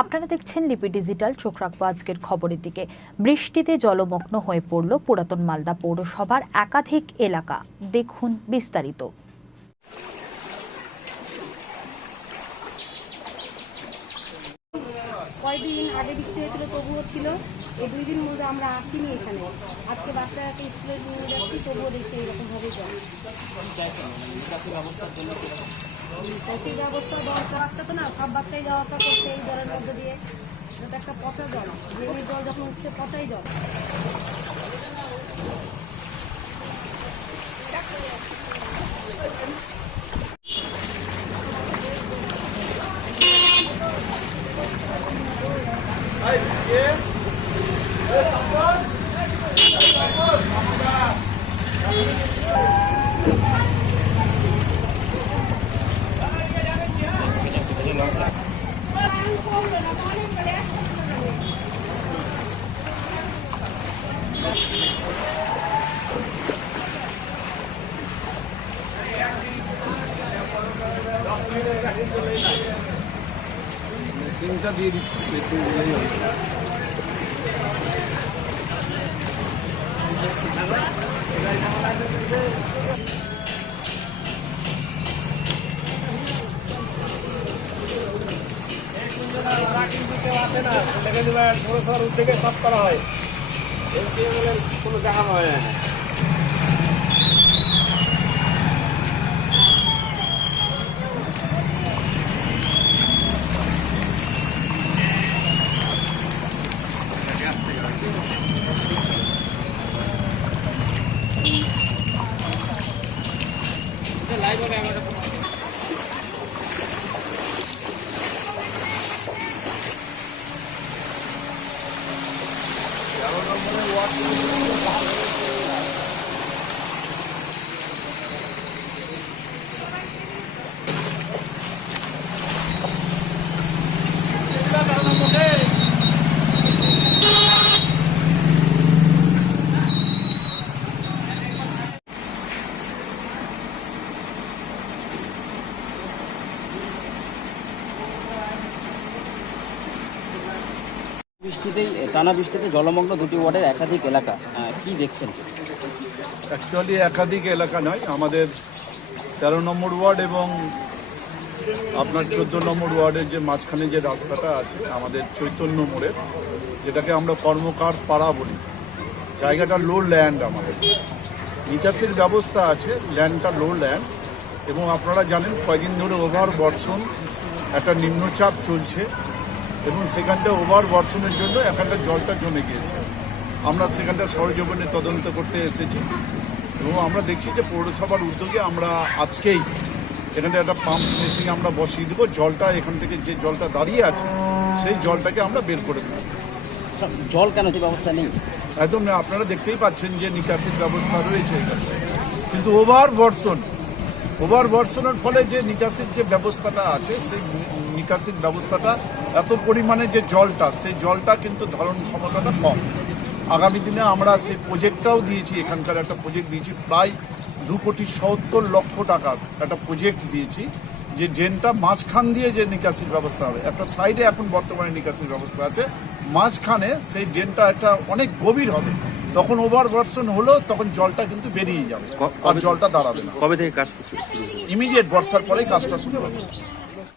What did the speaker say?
আপনারা দেখছেন লিপি ডিজিটাল। চোখ রাখবো আজকের খবরের দিকে। বৃষ্টিতে জলমগ্ন হয়ে পড়ল পুরাতন মালদা পৌরসভার একাধিক এলাকা। দেখুন বিস্তারিত। কয়েকদিন আগে বৃষ্টি হয়েছিল, তবুও ছিল। এই 2 দিন মধ্যে আমরা আসিনি এখানে। আজকে বাচ্চাকে স্কুলে নিয়ে যাচ্ছি, তবুও দেখছি এইরকমভাবে জল। সেই ব্যবস্থা বাচ্চা তো না, সব বাচ্চাই যাওয়া আসা করছে এই জলের মধ্যে দিয়ে। এটা একটা পচা জল, ড্রেনের জল যখন উঠছে পচাই জল। মেশিনটা দিয়ে দিচ্ছি, মেশিন দিলেই হবে। কিন্তু কেউ আসে না, লেগে দেবে পৌরসভার উদ্যোগে সব করা হয়। কোনো দেখানো হয় না। লাইভ হবে আমাদের। টানা বৃষ্টিতে জলমগ্ন 2টি ওয়ার্ডের একাধিক এলাকা, কি দেখছেন? অ্যাকচুয়ালি একাধিক এলাকা নয়, আমাদের 13 নম্বর ওয়ার্ড এবং আপনার 14 নম্বর ওয়ার্ডের যে মাঝখানে যে রাস্তাটা আছে আমাদের চৈতন্য মোড়ের, যেটাকে আমরা কর্মকার পাড়া বলি, জায়গাটা লো ল্যান্ড। আমাদের নিকাশির ব্যবস্থা আছে, ল্যান্ডটা লো ল্যান্ড। এবং আপনারা জানেন কয়েকদিন ধরে ওভার বর্ষণ, একটা নিম্নচাপ চলছে এবং সেখানটা ওভার বর্ষণের জন্য এখানটা জলটা জমে গিয়েছে। আমরা সেখানটা সরজমিনে তদন্ত করতে এসেছি এবং আমরা দেখছি যে পৌরসভার উদ্যোগে আমরা আজকেই এখানটা একটা পাম্প মেশিন আমরা বসিয়ে দেবো। জলটা এখান থেকে যে জলটা দাঁড়িয়ে আছে সেই জলটাকে আমরা বের করে দেবো। জল কেন যে ব্যবস্থা নেই? একদম না, আপনারা দেখতেই পাচ্ছেন যে নিকাশির ব্যবস্থা রয়েছে এখানে, কিন্তু ওভার বর্ষণের ফলে যে নিকাশির যে ব্যবস্থাটা আছে সেই নিকাশির ব্যবস্থাটা এত পরিমাণে যে জলটা, সেই জলটা কিন্তু ধারণ ক্ষমতাটা কম। আগামী দিনে আমরা সেই প্রজেক্টটাও দিয়েছি, এখানকার একটা প্রজেক্ট দিয়েছি, প্রায় 2,70,00,000 টাকার একটা প্রজেক্ট দিয়েছি, যে ড্রেনটা মাঝখান দিয়ে যে নিকাশির ব্যবস্থা হবে। একটা সাইডে এখন বর্তমানে নিকাশির ব্যবস্থা আছে, মাঝখানে সেই ড্রেনটা একটা অনেক গভীর হবে। তখন ওভার বর্ষণ হলো তখন জলটা কিন্তু বেরিয়ে যাবে আর জলটা দাঁড়াবে না। কবে থেকে কাজ শুরু? ইমিডিয়েট বর্ষার পরেই কাজটা শুরু হবে।